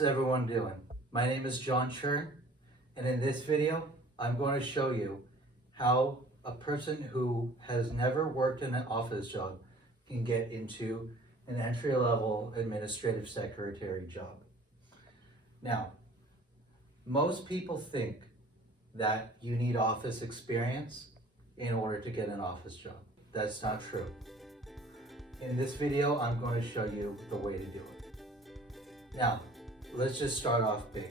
How's everyone doing? My name is John Chern, and in this video, I'm going to show you how a person who has never worked in an office job can get into an entry-level administrative secretary job. Now, most people think that you need office experience in order to get an office job. That's not true. In this video, I'm going to show you the way to do it. Now, let's just start off big.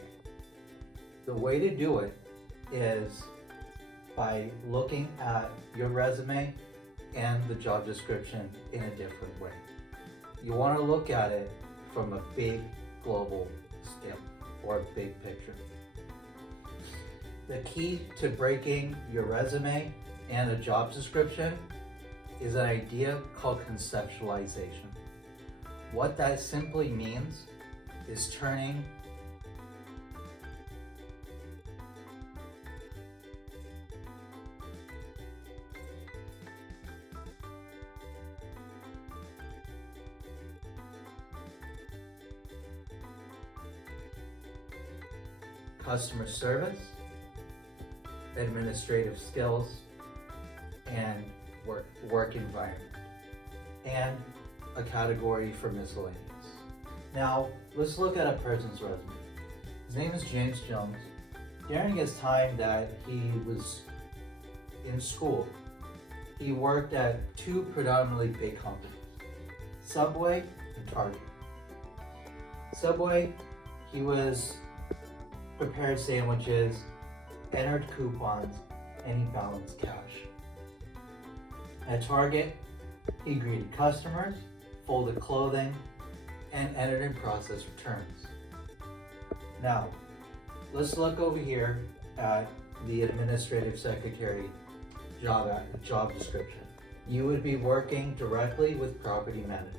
The way to do it is by looking at your resume and the job description in a different way. You want to look at it from a big global scale or a big picture. The key to breaking your resume and a job description is an idea called conceptualization. What that simply means is turning customer service, administrative skills, and work environment, and a category for miscellaneous. Now, let's look at a person's resume. His name is James Jones. During his time that he was in school, he worked at two predominantly big companies, Subway and Target. Subway, he was prepared sandwiches, entered coupons, and he balanced cash. At Target, he greeted customers, folded clothing, and entered and processed returns. Now, let's look over here at the administrative secretary job description. You would be working directly with property managers.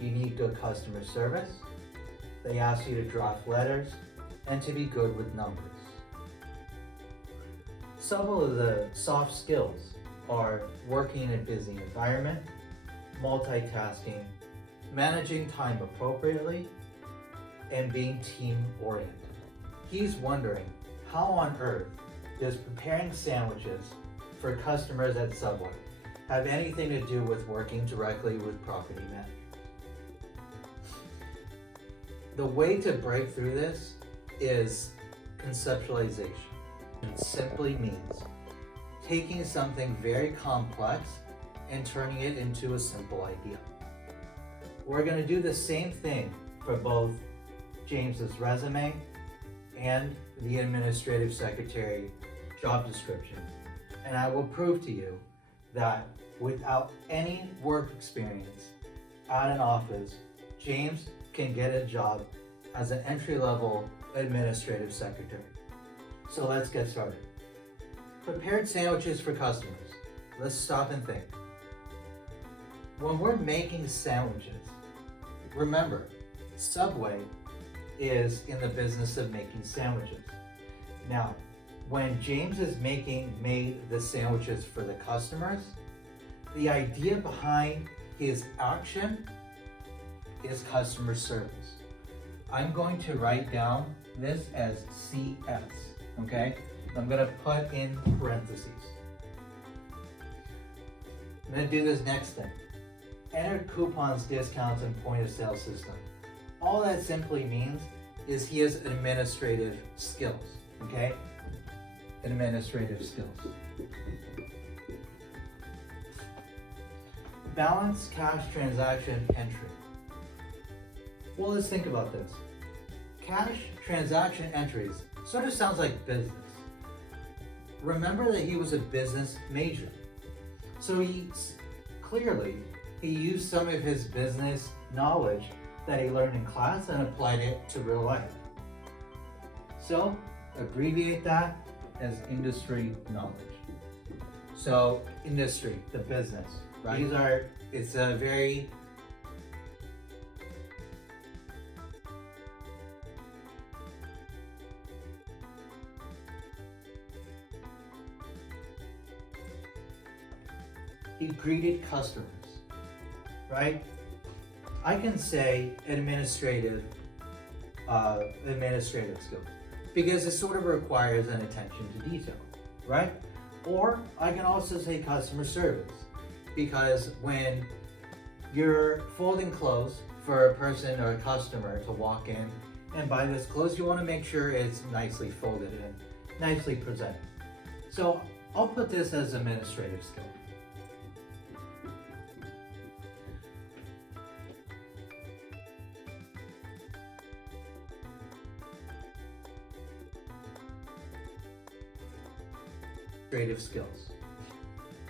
You need good customer service. They ask you to draft letters and to be good with numbers. Some of the soft skills are working in a busy environment, multitasking, managing time appropriately, and being team-oriented. He's wondering, how on earth does preparing sandwiches for customers at Subway have anything to do with working directly with property managers? The way to break through this is conceptualization. It simply means taking something very complex and turning it into a simple idea. We're going to do the same thing for both James's resume and the administrative secretary job description. And I will prove to you that without any work experience at an office, James can get a job as an entry-level administrative secretary. So let's get started. Prepared sandwiches for customers. Let's stop and think. When we're making sandwiches, remember, Subway is in the business of making sandwiches. Now, when James is made the sandwiches for the customers, the idea behind his action is customer service. I'm going to write down this as CS, okay? I'm gonna put in parentheses. I'm gonna do this next thing. Enter coupons, discounts, and point of sale system. All that simply means is he has administrative skills, okay? Administrative skills. Balance cash transaction entry. Well, let's think about this. Cash transaction entries sort of sounds like business. Remember that he was a business major. So he used some of his business knowledge that he learned in class and applied it to real life. So abbreviate that as industry knowledge. So industry, the business, right? It's a very he greeted customers, right? I can say administrative administrative skills, because it sort of requires an attention to detail, right? Or I can also say customer service, because when you're folding clothes for a person or a customer to walk in and buy this clothes, you want to make sure it's nicely folded and nicely presented. So I'll put this as administrative skill. Administrative skills.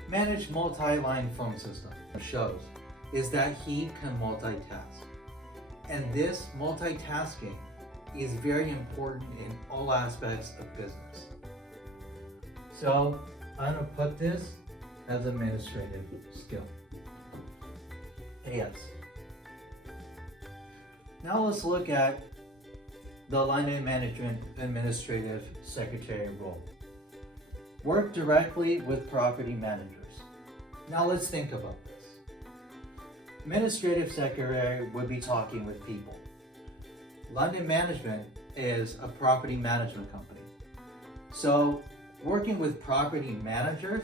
Manage multi-line phone system shows is that he can multitask. And this multitasking is very important in all aspects of business. So I'm gonna put this as administrative skill. Yes. Now let's look at the line management administrative secretary role. Work directly with property managers. Now let's think about this. Administrative secretary would be talking with people. London Management is a property management company. So working with property managers,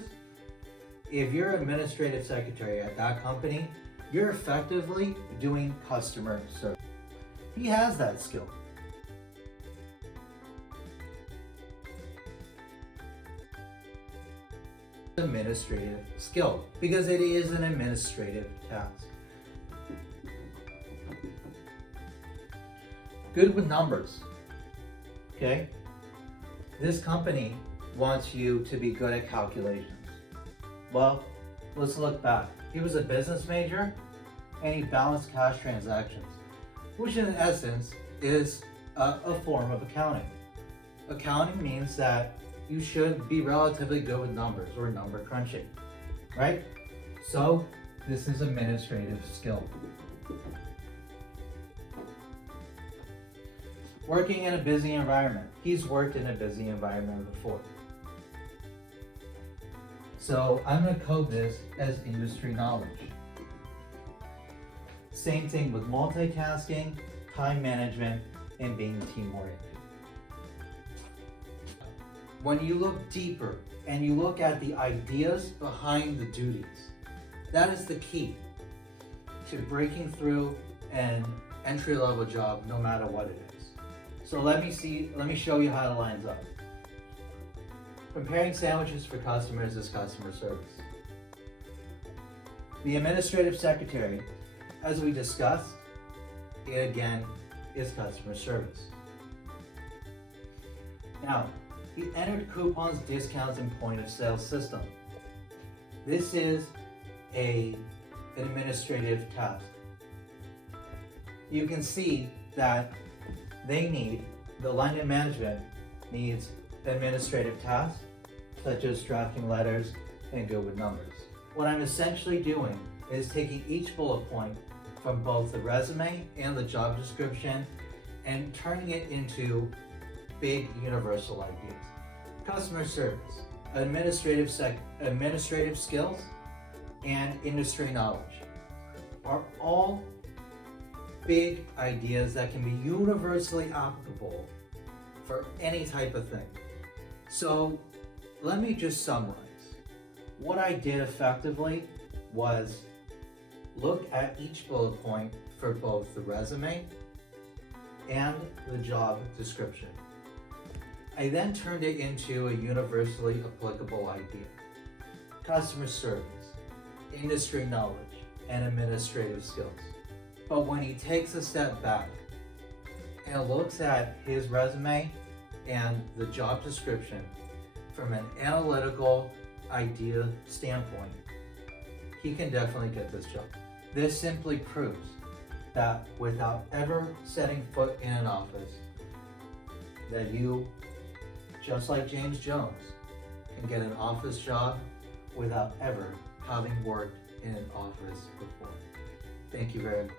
if you're administrative secretary at that company, you're effectively doing customer service. He has that skill. Administrative skill, because it is an administrative task. Good with numbers. Okay? This company wants you to be good at calculations. Well, let's look back. He was a business major and he balanced cash transactions, which in essence is a form of accounting. Accounting means that you should be relatively good with numbers or number crunching, right? So this is administrative skill. Working in a busy environment. He's worked in a busy environment before. So I'm gonna code this as industry knowledge. Same thing with multitasking, time management, and being team-oriented. When you look deeper and you look at the ideas behind the duties, that is the key to breaking through an entry-level job, no matter what it is. So let me show you how it lines up. Preparing sandwiches for customers is customer service. The administrative secretary, as we discussed, it again is customer service. Now, he entered coupons, discounts, and point of sale system. This is an administrative task. You can see that the London Management needs administrative tasks, such as drafting letters and good with numbers. What I'm essentially doing is taking each bullet point from both the resume and the job description and turning it into big universal ideas. Customer service, administrative skills, and industry knowledge are all big ideas that can be universally applicable for any type of thing. So let me just summarize. What I did effectively was look at each bullet point for both the resume and the job description. I then turned it into a universally applicable idea. Customer service, industry knowledge, and administrative skills. But when he takes a step back and looks at his resume and the job description from an analytical idea standpoint, he can definitely get this job. This simply proves that without ever setting foot in an office, that you, just like James Jones, can get an office job without ever having worked in an office before. Thank you very much.